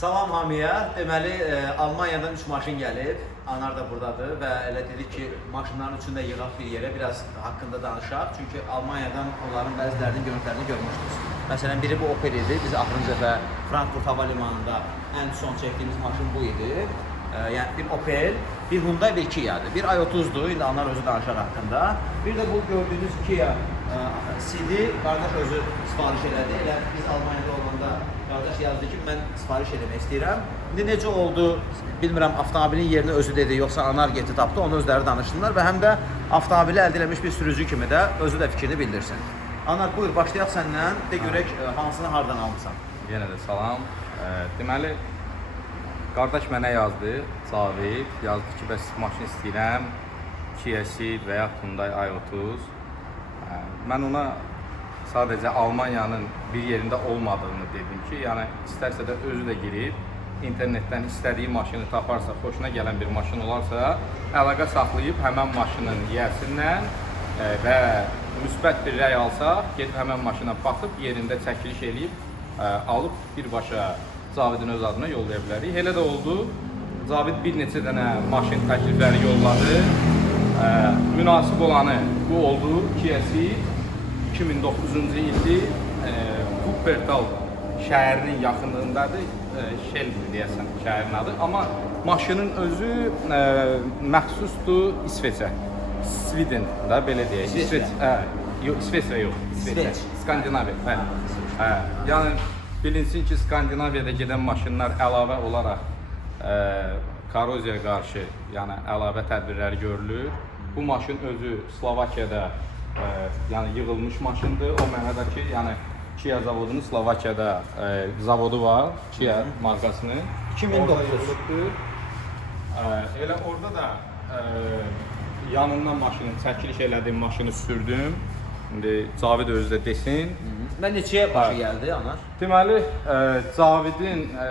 Salam hamıya. Deməli, e, Almaniyadan 3 maşın gəlib. Anar da burdadır və elə dedik ki, maşınların üçünü də yığaq bir yerə, biraz haqqında danışaq. Çünki Almaniyadan onların bəzilərinin görüntülərini görmüşdünüz. Məsələn, biri bu Opel idi. Biz axırıncı dəfə Frankfurt hava limanında ən son çəkdiyimiz maşın bu idi. E, yəni bir Opel, bir Hyundai və Kia-dır. Bir i30-dur, indi Anar özü danışar haqqında. Bir də bu gördüyünüz Kia CD qardaş özü sifariş elədi. Elə biz Almaniyada olanda qardaş yazdı ki, mən sifariş eləmək istəyirəm. İndi necə oldu, bilmirəm, avtomobilin yerini özü dedi, yoxsa Anar getdi tapdı, onu özləri danışdılar və həm də avtomobili əldə eləmiş bir sürücü kimi də özü də fikrini bildirsin. Anar, buyur, başlayaq səndən. De görək e, hansını hardan almısan. Yenə də salam. Ə, deməli qardaş mənə yazdı, Cavid, yazdı ki, bəs maşın istəyirəm. Kia Ceed və ya Hyundai i30. Mən ona sadəcə Almaniyanın bir yerində olmadığını dedim ki, yəni istərsə də özü də girib internetdən istədiyi maşını taparsa, xoşuna gələn bir maşın olarsa, əlaqə saxlayıb həmən maşının yiyəsindən ə, və müsbət bir rəy alsa, gedib həmən maşına baxıb yerində çəkiliş eləyib ə, alıb birbaşa Cavidin öz adına yollaya bilərik. Elə də oldu. Cavid bir neçə dənə maşın təklifləri yolladı. Ə, münasib olanı bu oldu. Ceed 2009-cu ildir. E, Wuppertal şəhərinin yaxınlığındadır. E, Shelby deyəsən şəhərin adı. Amma maşının özü e, məxsusdur İsveçə. Sweden da belə deyək. İsveç, hə, yox, İsveçrə yox. İsveçrə. İsveç. Skandinaviya, bəli. Hə, yəni bilinsin ki, Skandinaviyada gedən maşınlar əlavə olaraq ə, korroziyaya qarşı, yəni əlavə tədbirləri görülür. Bu maşın özü Slovakiyada ə, yəni yığılmış maşındır. O mənada ki, yəni Kia zavodunun Slovakiyada ə, zavodu var, Kia markasının. 2009. Orada yığılıbdır. Ə, elə orada da ə, yanından maşını çəkiliş elədiyim maşını sürdüm. İndi Cavid özü də desin. Mən neçəyə başı gəldi Anar? Deməli, ə, Cavidin ə,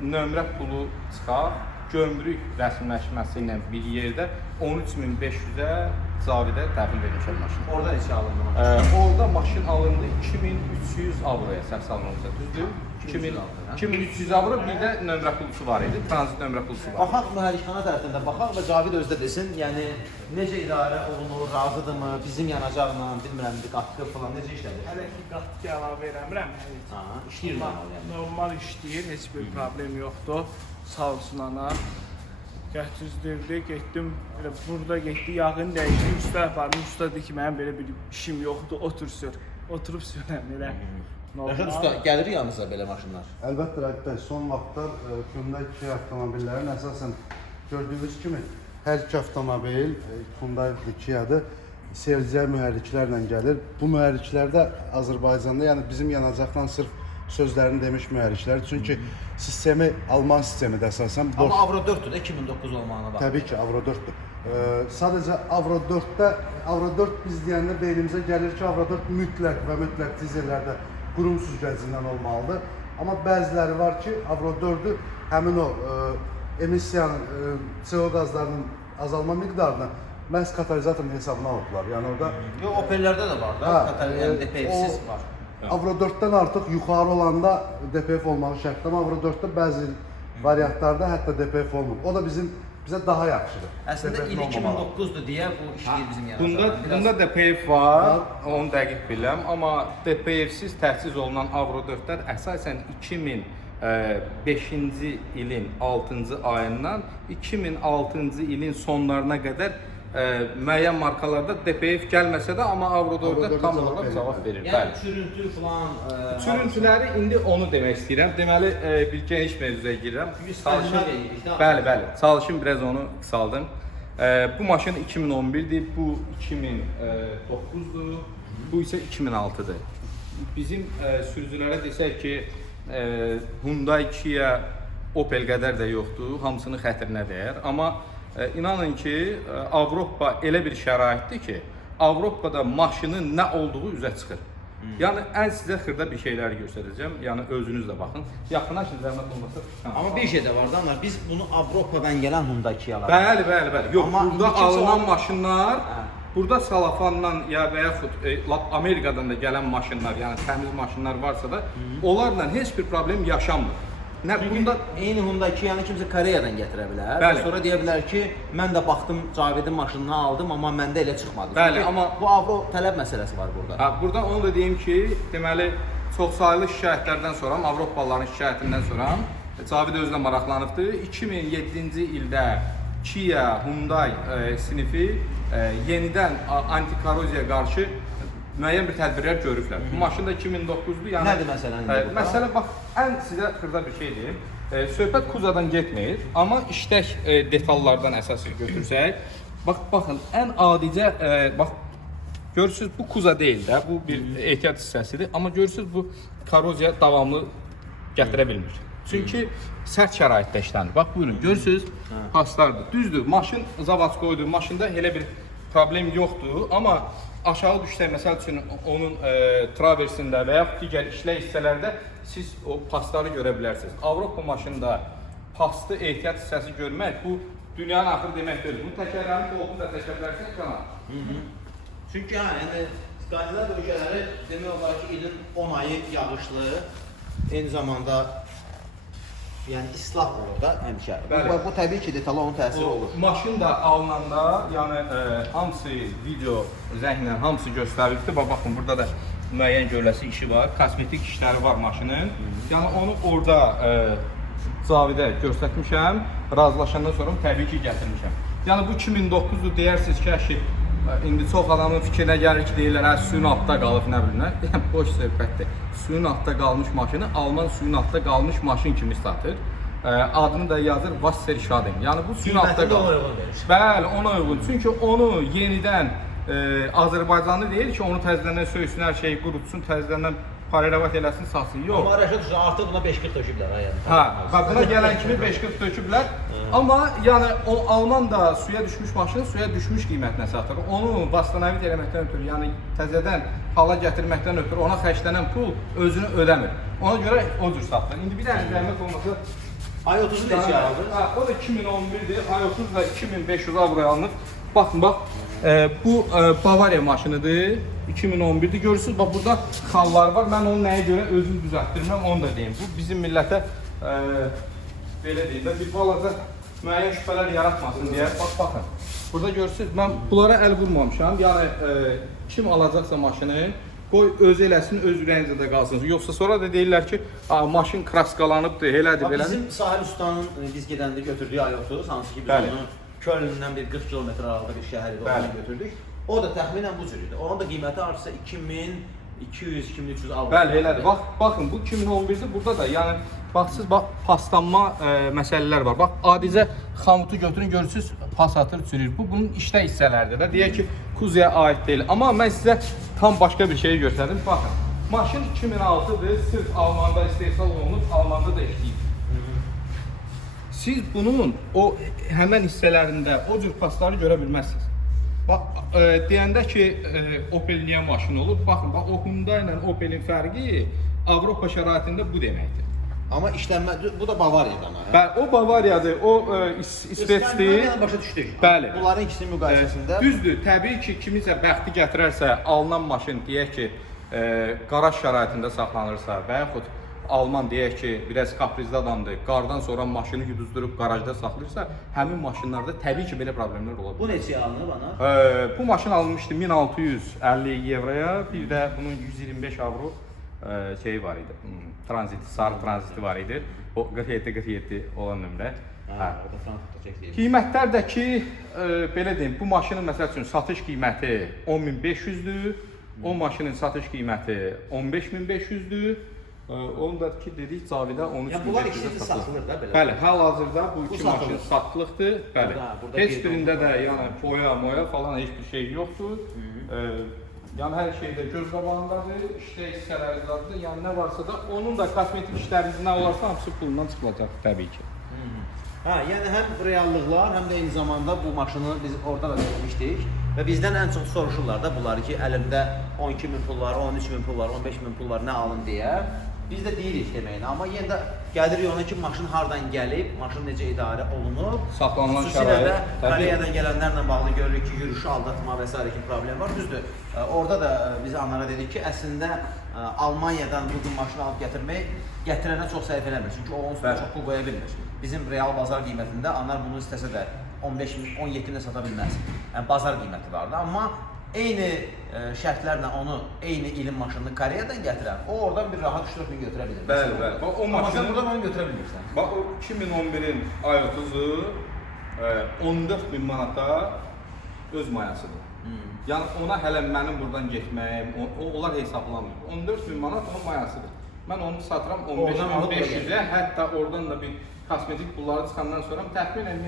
nömrə pulu çıxar, gömrük rəsmiləşməsi ilə bir yerdə 13500-ə Cavidə təhvil verilmişəm maşın. Orada neçə alındı? Ə, orada maşın alındı 2300 avroya səhv salınırsa, düzdür? 2300 2000 avro, hə? 2300 avro bir də nömrə pulusu var idi, tranzit nömrə pulusu var. Baxaq mühərrikxana tərəfində baxaq və Cavid özü də desin, yəni necə idarə olunur, razıdırmı, bizim yanacaqla, bilmirəm, bir qatqı falan necə işlədir? Hələ ki qatqı əlavə eləmirəm. heç. Ha, işləyir Normal, normal yəni. normal işləyir, heç bir problem yoxdur. Sağ olsun ana. Gətirdirdi, getdim, elə burada getdi, yağını dəyişdi, usta apardım. Usta dedi ki, mənim belə bir işim yoxdur, otur sür. Oturub sürəm elə. Rəşad usta, gəlir yanınıza belə maşınlar? Əlbəttə Rəqib bəy, son vaxtlar e, Hyundai Kia avtomobillərin əsasən gördüyünüz kimi hər iki avtomobil e, Hyundai Kia-dır. CLC mühərriklərlə gəlir. Bu mühərriklər də Azərbaycanda, yəni bizim yanacaqdan sırf sözlərini demiş mühərriklər. Çünki sistemi Alman sistemidir əsasən. Boş. Amma Avro 4-dür də 2009 olmağına bax. Təbii ki, Avro 4-dür. Ee, sadəcə Avro 4-də Avro 4 biz deyəndə beynimizə gəlir ki, Avro 4 mütləq və mütləq dizellərdə qurum süzgəcindən olmalıdır. Amma bəziləri var ki, Avro 4-ü həmin o e, emissiyanın, e, CO qazlarının azalma miqdarını məhz katalizatorun hesabına alıblar. Yəni orada Yo, Opellərdə də var da, Ha, Katalin, e, yəni DPF-siz o- Avro 4-dən artıq yuxarı olanda DPF olmağı şərtdir. Amma Avro 4-də bəzi variantlarda hətta DPF olmur. O da bizim bizə daha yaxşıdır. Əslində DPF il olmamalı. 2009-dur deyə bu işləyir bizim Bunda yanacaqdan. bunda DPF var, onu dəqiq bilirəm, amma DPF-siz təsis olunan Avro 4-lər əsasən 2005-ci ilin 6-cı ayından 2006-cı ilin sonlarına qədər müəyyən markalarda DPF gəlməsə də amma Avro 4-də Avro 4-də tam olaraq cavab verir. Yəni Bəli. çürüntü falan, e, Çürüntüləri indi onu demək istəyirəm. Deməli, e, bir geniş mövzuya girirəm. Biz Çalışım, bəli, bəli. Çalışım biraz onu qısaldım. E, bu maşın 2011-dir, bu 2009-dur, bu isə 2006-dır. Bizim e, sürücülərə desək ki, e, Hyundai, Kia, Opel qədər də yoxdur, hamısının xətrinə dəyər. Amma e, inanın ki, e, Avropa elə bir şəraitdir ki, Avropada maşının nə olduğu üzə çıxır. Yəni ən sizə xırda bir şeylər göstərəcəm. Yəni özünüz də baxın. Yaxınlaşın zəhmət olmasa. Amma bir şey də var da, amma biz bunu Avropadan gələn Hyundai Kia-lar. Bəli, bəli, bəli. Yox, Amma burada alınan onu- maşınlar Hə. Burada salafandan ya və yaxud e, lap Amerikadan da gələn maşınlar, yəni təmiz maşınlar varsa da, onlarla heç bir problem yaşanmır. Nə bunda eyni Hyundai Kia'nı kimsə Koreyadan gətirə bilər. Bəli. Sonra deyə bilər ki, mən də baxdım Cavidin maşınını aldım, amma məndə elə çıxmadı. Bəli, Çünki amma- bu avro tələb məsələsi var burada. Ha, burada onu da deyim ki, deməli çoxsaylı şikayətlərdən sonra, Avropalıların şikayətindən sonra Cavid özü də maraqlanıbdı. 2007-ci ildə Kia, Hyundai e, sinifi e, yenidən antikorroziyaya qarşı müəyyən bir tədbirlər görüblər. Bu maşın da 2009-dur. Yəni Nədir məsələn burada? məsələ bax, ən sizə xırda bir şey deyim. E, söhbət Kuzadan getmir, amma işlək e, detallardan əsas götürsək, bax baxın, ən adicə e, bax Görürsüz bu kuza deyil də, bu bir ehtiyat hissəsidir. Amma görürsüz bu korroziya davamlı gətirə bilmir. Çünki sərt şəraitdə işlənir. Bax buyurun, görürsüz paslardır. Düzdür, maşın zavatskoydur. Maşında elə bir problem yoxdur, amma aşağı düşsə məsəl üçün onun e, traversində və yaxud digər işlək hissələrdə siz o pasları görə bilərsiniz. Avropa maşında pastı ehtiyat hissəsi görmək bu dünyanın axırı demək deyil. Bu təkərlərin qolunu da çəkə bilərsiniz kana. Çünki hə, yəni Skandinav ölkələri demək olar ki, ilin 10 ayı yağışlı, eyni zamanda yəni islah olur da həmişə. Bəli. Bu, bu təbii ki, detala onun təsiri olur. maşın da alınanda, yəni e, hamısı video zənglə hamısı göstərilibdi. Bax baxın burada da müəyyən görüləsi işi var, kosmetik işləri var maşının. Yəni onu orada e, Cavidə göstərmişəm. Razılaşandan sonra təbii ki gətirmişəm. Yəni bu 2009-dur deyirsiniz ki, əşi indi çox adamın fikrinə gəlir ki, deyirlər, hə suyun altında qalıb nə bilim nə. Yəni boş söhbətdir. Suyun altında qalmış maşını Alman suyun altında qalmış maşın kimi satır. Adını da yazır Wasserschladen. Yəni bu suyun altında qalır. Bəli, ona uyğun. Çünki onu yenidən e, Azərbaycanlı deyil ki, onu təzədən söysün, hər şeyi qurutsun, təzədən paralavat eləsin, satsın. Yox. Amma Rəşad Hüseyn artıq buna 5-40 döküblər ha yəni. Hə, bax buna gələn kimi 5-40 döküblər. Amma yəni o Alman da suya düşmüş maşını suya düşmüş qiymətinə satır. Onu bastanavit eləməkdən ötürü, yəni təzədən hala gətirməkdən ötürü ona xərclənən pul özünü ödəmir. Ona görə o cür satılır. İndi bir dənə zəhmət olmasa Ay 30-u neçə aldınız? Ha, o da 2011'dir. i30 da 2500 avroya alınıb. Baxın bax, e, bu e, Bavariya maşınıdır. 2011'dir. Görürsüz bax burada xallar var. Mən onu nəyə görə özüm düzəltdirmirəm, onu da deyim. Bu bizim millətə e, belə deyim də bir balaca müəyyən şübhələr yaratmasın deyə. Bax baxın. Burada görürsüz mən bunlara əl vurmamışam. Yəni e, kim alacaqsa maşını qoy özü eləsin, öz ürəyində də qalsın. Yoxsa sonra da deyirlər ki, "A, maşın kraskalanıbdır, elədir, belədir." bizim Sahil Ustanın e, biz gedəndə götürdüyü ay-30, hansı ki biz Bəli. onu Kölndən bir 40 kilometr aralıqda bir şəhər idi, Bəli. götürdük. O da təxminən bu cür idi. Onun da qiyməti artısa 2200, 2300 avro. Bəli, elədir. Bax, baxın bu 2011-dir. Burada da yəni baxsız bax paslanma e, məsələlər var. Bax adicə xamutu götürün görürsüz pas atır, sürür. Bu bunun işlə hissələridir də. Deyək ki, Kuzaya aid deyil. Amma mən sizə tam başqa bir şeyi göstərdim. Baxın. Maşın 2006-dır. Sırf Almanda istehsal olunub, Almanda da işləyir. Siz bunun o həmən hissələrində o cür pasları görə bilməzsiniz. Bax, e, deyəndə ki, e, Opel niyə maşın olur? Baxın, bax o Hyundai ilə Opelin fərqi Avropa şəraitində bu deməkdir. Amma işlənmə bu da Bavariyadan ha. Bəli, o Bavariyadır, o e, İs- İsveçdir. Başa düşdük. Bəli. Bunların ikisinin müqayisəsində Düzdür, təbii ki, kimisə bəxti gətirərsə, alınan maşın deyək ki, e, qaraj şəraitində saxlanırsa və yaxud Alman deyək ki, biraz kaprizli adamdır, qardan sonra maşını yuduzdurub qarajda saxlayırsa, həmin maşınlarda təbii ki, belə problemlər ola bilər. bu neçəyə alınıb ana? Ee, bu maşın alınmışdı 1650 euroya, bir də bunun 125 avro e, şeyi var idi. Hmm, tranziti, sarı tranziti var idi. O 47 47 olan nömrə. Hə. Frankfurtda çəkdik. Qiymətlər də ki, e, belə deyim, bu maşının məsəl üçün satış qiyməti 10500-dür. O maşının satış qiyməti 15500-dür. E, Onu da ki dedik Cavidə 13500-ə Yəni bunlar ikisi satılır da belə. Bəli, hal-hazırda bu iki satılır. maşın satılıqdır. Bəli. Burada- burada heç birində də yəni boya, moya falan heç bir şey yoxdur. Ee, yəni hər şey də göz qabağındadır, işlə hissələri zadıdır. Yəni nə varsa da onun da kosmetik işləriniz nə olarsa hamısı pulundan çıxılacaq təbii ki. Hə, yəni həm reallıqlar, həm də eyni zamanda bu maşını biz orada da görmüşdük və bizdən ən çox soruşurlar da bunları ki, əlimdə 12 min pul var, 13 min pul var, 15 min pul var, nə alım deyə. Biz də deyirik deməyinə, amma yenə də gəlirik ona ki, maşın hardan gəlib, maşın necə idarə olunub. Saxlanılan Xüsusilə də şərait. Koreyadan gələnlərlə bağlı görürük ki, yürüşü aldatma və s. kimi problem var. Düzdür. e, Orada da e, biz onlara dedik ki, əslində e, Almaniyadan bu gün maşını alıb gətirmək gətirənə çox səhv eləmir. Çünki o üstünə Bəli. çox pul qoya bilmir. Bizim real bazar qiymətində anar bunu istəsə də 15 min, 17 minə sata bilməz. Yəni bazar qiyməti var da, amma eyni e, şərtlərlə onu eyni ilin maşınını Koreyadan gətirən, o oradan bir rahat 3-4 min götürə bilir. Bəli, bəli. Bax, o Amma sən maşını- buradan onu götürə bilmirsən. Bax o 2011-in ay 30-u e, 14 min manata öz mayasıdır. Hmm. Yəni ona hələ mənim buradan getməyim, o, o- onlar hesablanmır. 14 min manat onun mayasıdır. Mən onu satıram Oradan alıb bura 15500-ə, hətta oradan da bir kosmetik pulları çıxandan sonra təxminən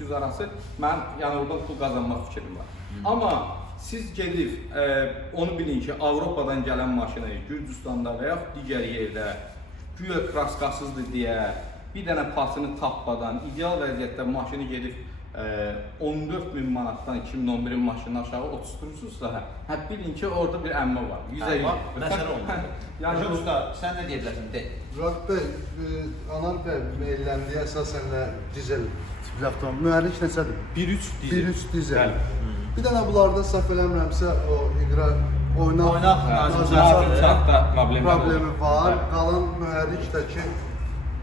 1000-1300 arası mən yəni oradan pul qazanmaq fikrim var. Amma siz gedib e, onu bilin ki, Avropadan gələn maşını Gürcüstanda və yaxud digər yerdə güya kraskasızdır deyə bir dənə pasını tapmadan ideal vəziyyətdə maşını gedib e, 14 min manatdan 2011-in maşınını aşağı oturtursunuzsa, hə, hə bilin ki, orada bir əmmə var. 100 Hə, bax, məsələ olmalı. Yəni usta, sən nə deyə bilərsən? De. Murat bəy, e, Anar bəy meyləndiyi əsasən dizel tipli avtomobil. Mühərrik neçədir? 1.3 dizel. 1.3 dizel. Bəli. Bir dənə bunlarda səhv eləmirəmsə o iqra oynaq Oynaq, nazim nazim çarx- çarx- Çarxda problemi, problemi var. Qalan mühərrikdəki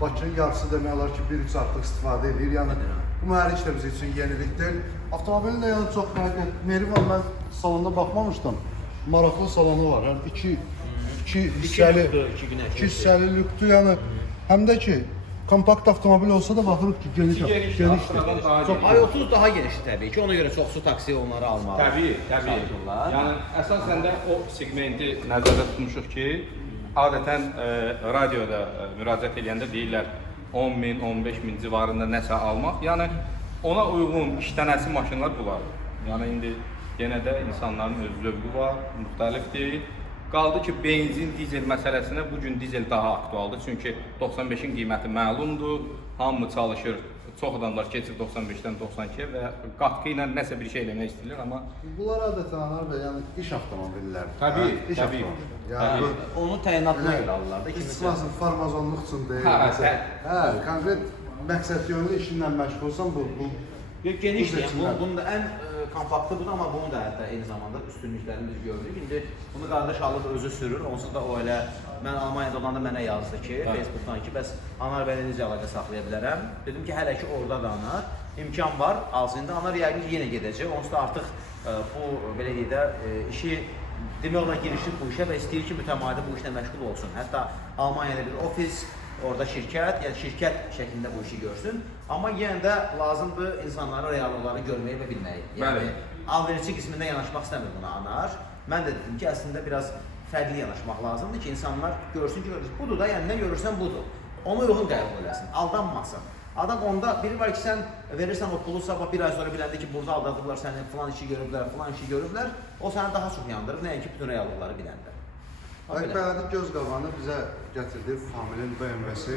Bakının yarısı demək olar ki, 1.3 artıq istifadə edir. Yəni bu mühərrik də bizim üçün yenilik deyil. Avtomobilin də yəni çox həqiqət Merivan mən salonda baxmamışdım. Maraqlı salonu var. Yəni iki iki hissəli, lükdür, iki günə, iki hissəli lükdür. Yəni həm də ki kompakt avtomobil olsa da baxırıq ki, geniş Geniş, genişdir. Astradan daha geniş. Ay 30 daha genişdir təbii ki. Ona görə çoxsu taksi onları almalı. Təbii, təbii. Yəni əsasən də o segmenti nəzərdə tutmuşuq ki, adətən e, radioda e, müraciət edəndə deyirlər 10 min, 15 min civarında nəsə almaq. Yəni ona uyğun işlənəsi maşınlar bunlar. Yəni indi yenə də insanların öz zövqü var, müxtəlifdir. Qaldı ki, benzin, dizel məsələsinə bu gün dizel daha aktualdır. Çünki 95-in qiyməti məlumdur. Hamı çalışır. Çox adamlar keçir 95-dən 92-yə və qatqı ilə nəsə bir şey eləmək istəyirlər, amma Bunlar adətən anar və yəni iş avtomobilləri. Təbii, Hə, iş təbii. avtomobili. Təbii. Yəni bu Onu təyinatına Elə, alırlar da. Kimisi çıxmasın farmazonluq üçün deyil. Hə, hə. Hə, konkret məqsəd yönlü işinlə məşğulsan bu bu Yox, genişdir. Bu seçimlər. bunun, bunun da ən e, kompaktı budur, amma bunun da hətta eyni zamanda üstünlüklərini biz görürük. İndi bunu qardaş alıb özü sürür. Onsuz da o elə mən Almaniyada olanda mənə yazdı ki, Facebookdan ki, bəs Anar bəylə necə əlaqə saxlaya bilərəm? Dedim ki, hələ ki orada da Anar imkan var. Alsın indi Anar yəqin ki yenə gedəcək. Onsuz da artıq e, bu belə deyək də e, işi demək olar girişib bu işə və istəyir ki, mütəmadi bu işlə məşğul olsun. Hətta Almaniyada bir ofis orada şirkət, yəni şirkət şəklində bu işi görsün. Amma yenə də lazımdır insanların reallıqlarını görməyi və bilməyi. Yəni alverçi qismində yanaşmaq istəmir buna anar. Mən də dedim ki, əslində biraz fərqli yanaşmaq lazımdır ki, insanlar görsün ki, budur da, yəni nə görürsən budur. Ona uyğun qəbul eləsin, aldanmasın. Adam onda biri var ki, sən verirsən o pulu sabah bir ay sonra biləndə ki, burada aldadıblar səni, falan işi görüblər, falan işi görüblər, o səni daha çox yandırır, nəinki bütün reallıqları biləndə. Belə. Əkbərədi göz qabağına bizə gətirdi familin BMW-si.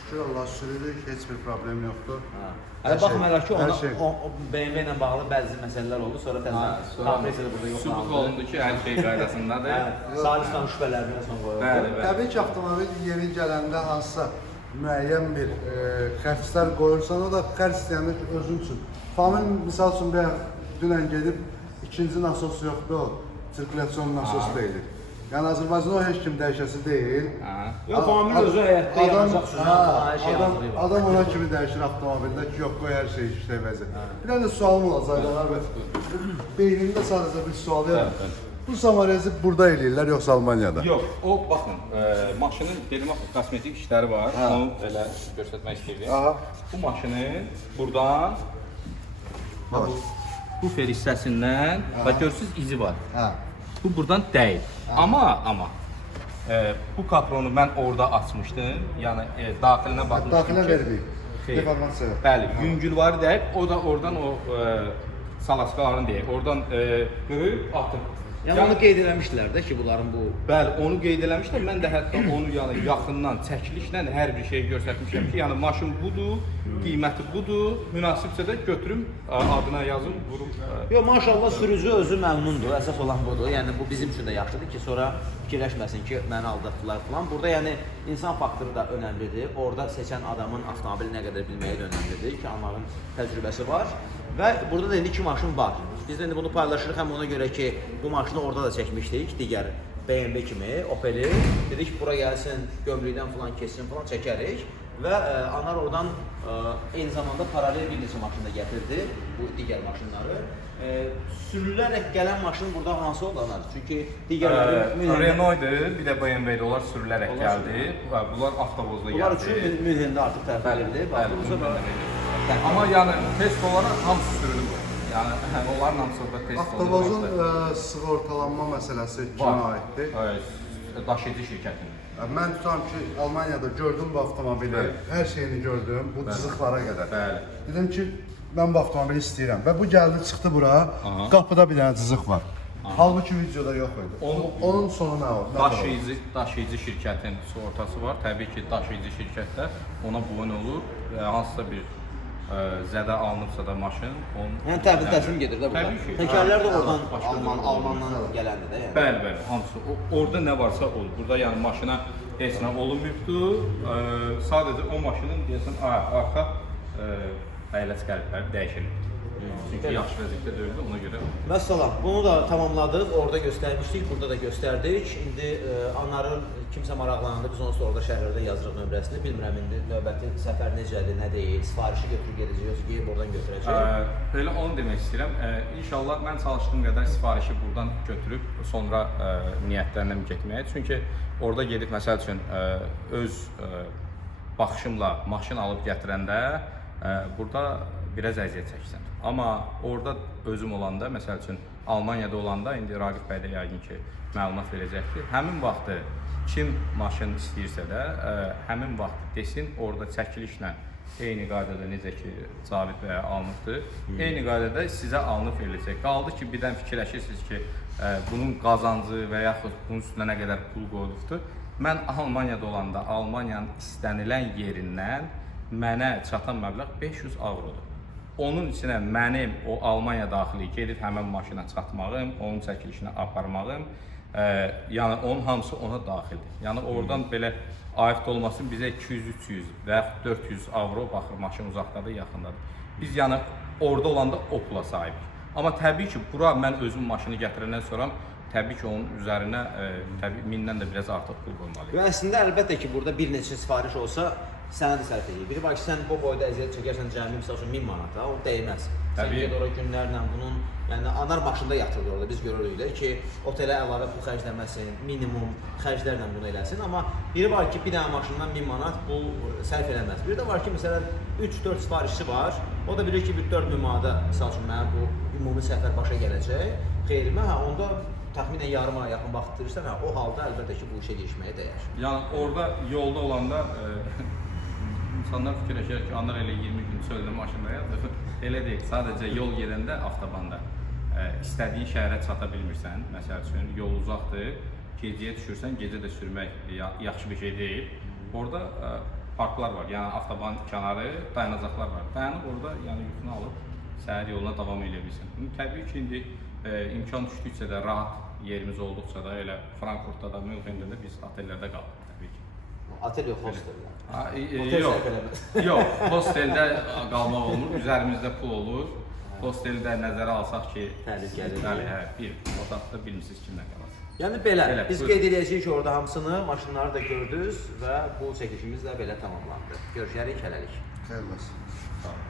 Şükür Allah sürürük, heç bir problem yoxdur. Hər Hələ şey- baxmayaraq ki, ona, şey. o, o BMW ilə bağlı bəzi məsələlər oldu, sonra Ha, təzə sonra kompressor burada sübut yoxlandı. olundu ki, hər şey qaydasındadır. Hə, Salistan şübhələrinə son qoyuldu. Bəli, bəli. Təbii ki, avtomobil yeni gələndə hansısa müəyyən bir e, xərclər qoyursan, o da xərc istəyəndə ki, özün üçün. Famil misal üçün bir dünən gedib ikinci nasos yoxdur, o sirkulyasyon nasos deyilir. Yəni Azərbaycanda o heç kim dəyişəsi deyil. Hə. Yox, Ad- özü həyatda adam- yanacaq hər şey adam, adam ona kimi dəyişir avtomobildə ki, yox qoy hər şey işlək vəziyyət. Bir dənə də sualım olacaq Aydalar bəy. Beynimdə sadəcə bir sual bəli. Bu samarezi burada eləyirlər yoxsa Almaniyada? Yox, o baxın, e, maşının dedim axı kosmetik işləri var. Hə. Onu elə göstərmək istəyirdim. Aha. Bu maşının buradan Var. bu, bu fer hissəsindən və görürsüz izi var. Hə. Bu buradan deyil. Amma amma e, bu kapronu mən orada açmışdım. Yəni e, daxilinə baxmışdım. Daxilə ki- verməyib. Deformasiya. Bəli, yüngül var deyib, o da oradan o e, salaskalarını deyib, oradan e, qırıb atıb. Yəni onu qeyd eləmişdilər də ki, bunların bu Bəli, onu qeyd eləmişdim. Mən də hətta onu yəni yaxından çəkilişlə hər bir şey göstərmişəm ki, yəni maşın budur, qiyməti budur, münasibsə də götürüm adına yazım, vurum. Yox, maşallah sürücü özü məmnundur. Əsas olan budur. Yəni bu bizim üçün də yaxşıdır ki, sonra fikirləşməsin ki, məni aldatdılar falan. Burada yəni insan faktoru da önəmlidir. Orada seçən adamın avtomobili nə qədər bilməyi də önəmlidir ki, onların təcrübəsi var. Və burada da indi iki maşın var. Biz də indi bunu paylaşırıq həm ona görə ki, bu maşını orada da çəkmişdik digər BMW kimi, Opel-i. Dedik bura gəlsin, gömrükdən falan keçsin falan çəkərik. Və ə, Anar oradan ə, eyni zamanda paralel bir neçə maşın da gətirdi, bu digər maşınları. Ə, sürülərək gələn maşın burada hansı oldu Anar? Çünki digərləri Renault-dur, bir də BMW-dir. Onlar sürülərək Onlar gəldi. Və Bunlar avtovozla Bunlar gəldi. üçün Mün- Münhendə artıq tərəflidir. Bəli, sonra Münhendə Amma yəni test olaraq hamısı sürülür. Yəni onların hamısı orada test Avtovozun olunur. e, sığortalanma məsələsi kimə aiddir? Ə, Daşıyıcı şirkətin. E, Mən tutam ki, Almaniyada gördüm bu avtomobili, Bəli. hər şeyini gördüm, bu Bəli. cızıqlara qədər. Bəli. Dedim ki, mən bu avtomobili istəyirəm və bu gəldi çıxdı bura, Aha. qapıda bir dənə cızıq var. Halbuki videoda yox idi. Onun- onun sonu nə oldu? Daşıyıcı, daşıyıcı şirkətin sığortası var. Təbii ki, daşıyıcı şirkətdə ona boyun olur və hansısa bir zədə alınıbsa da maşın, onun Yəni təhvil təslim gedir də burada. Təbii ki. Təkarlar da Hə, oradan başqa Alman Almandan gələndir də yəni. Bəli, bəli, hamısı. O, orada nə varsa olur. Burada yəni maşına heç nə olunmuyubdur. Ə, sadəcə o maşının deyəsən arxa ə, əyləc qəlbləri dəyişilib. Çünki yaxşı vəziyyətdə deyildi, ona görə. Vəssalam. Bunu da tamamladıq. Orada göstərmişdik, burada da göstərdik. İndi e, Anarın kimsə maraqlananda biz onsuz da orada şəhərdə yazırıq nömrəsini. Bilmirəm indi növbəti səfər necədir, nə deyil, sifarişi götürüb gedəcək, yoxsa gəlib oradan götürəcək. Ə, Belə onu demək istəyirəm. Ə, İnşallah mən çalışdığım qədər sifarişi buradan götürüb sonra ə, niyyətlərlə getməyə. Çünki orada gedib məsəl üçün ə, öz ə, baxışımla maşın alıb gətirəndə ə, burada biraz əziyyət çəksən. Amma orada özüm olanda, məsəl üçün Almaniyada olanda indi Raqib bəy də yəqin ki məlumat verəcəkdir. Həmin vaxtı kim maşın istəyirsə də ə, həmin vaxt desin orada çəkilişlə eyni qaydada necə ki Cavid bəyə alınıbdır. Eyni qaydada sizə alınıb veriləcək. Qaldı ki, birdən fikirləşirsiniz ki, ə, bunun qazancı və yaxud bunun üstünə nə qədər pul qoyulubdur. Mən Almaniyada olanda Almaniyanın istənilən yerindən mənə çatan məbləğ 500 avrodur. Onun içinə mənim o Almaniya daxili gedib həmin maşına çatmağım, onun çəkilişini aparmağım, ə, yəni onun hamısı ona daxildir. Yəni oradan belə ayıqd olması bizə 200-300 və yaxud 400 avro baxır maşın uzaqdadır, yaxındadır. Biz yəni orada olanda o pula sahibik. Amma təbii ki, bura mən özüm maşını gətirəndən sonra təbii ki, onun üzərinə ə, təbii 1000-dən də biraz artıq pul qoymalıyıq. Və əslində əlbəttə ki, burada bir neçə sifariş olsa sənə də sərf edir. Biri var ki, sən bu boyda əziyyət çəkərsən cəmi məsəl üçün 1000 manata, o dəyməz. Sən get ora günlərlə bunun, yəni anar maşında yatırır orada biz görürük də ki, otelə əlavə pul xərcləməsin, minimum xərclərlə bunu eləsin, amma biri var ki, bir dənə maşından 1000 manat pul sərf eləməz. Bir də var ki, məsələn 3-4 sifarişçi var. O da bilir ki, bir 4000 manata məsəl üçün mənim bu ümumi səfər başa gələcək. Xeyrimə, hə onda təxminən yarım aya yaxın vaxt itirirsən, hə, o halda əlbəttə ki, bu işə girişməyə dəyər. Yəni orada yolda olanda ə, insanlar fikirləşir ki, onlar elə 20 gün çöldə maşında yatır. Elə deyil. Sadəcə yol gedəndə avtobanda ə, istədiyin şəhərə çata bilmirsən. Məsəl üçün yol uzaqdır, gecəyə düşürsən, gecə də sürmək ya yaxşı bir şey deyil. Orada ə, parklar var. Yəni avtoban kənarı dayanacaqlar var. Dayanıb orada yəni yuxunu alıb səhər yoluna davam edə bilirsən. İndi təbii ki, indi ə, imkan düşdükcə də rahat yerimiz olduqca da elə Frankfurtda da, Münxendə də biz otellərdə qalırıq yox, hostel. Ha, e, e, Otel yox, hosteldə qalmaq olmur. Üzerimizdə pul olur. Hosteldə nəzərə alsaq ki, Təhlükəlidir. Bəli, hə, bir otaqda bilmirsiniz kimlə qalasınız. Yəni belə, Belə, biz buyurun. qeyd edəcəyik ki, orada hamısını, maşınları da gördünüz və bu çəkilişimiz də belə tamamlandı. Görüşərik hələlik. Xeyirləsin. Sağ olun.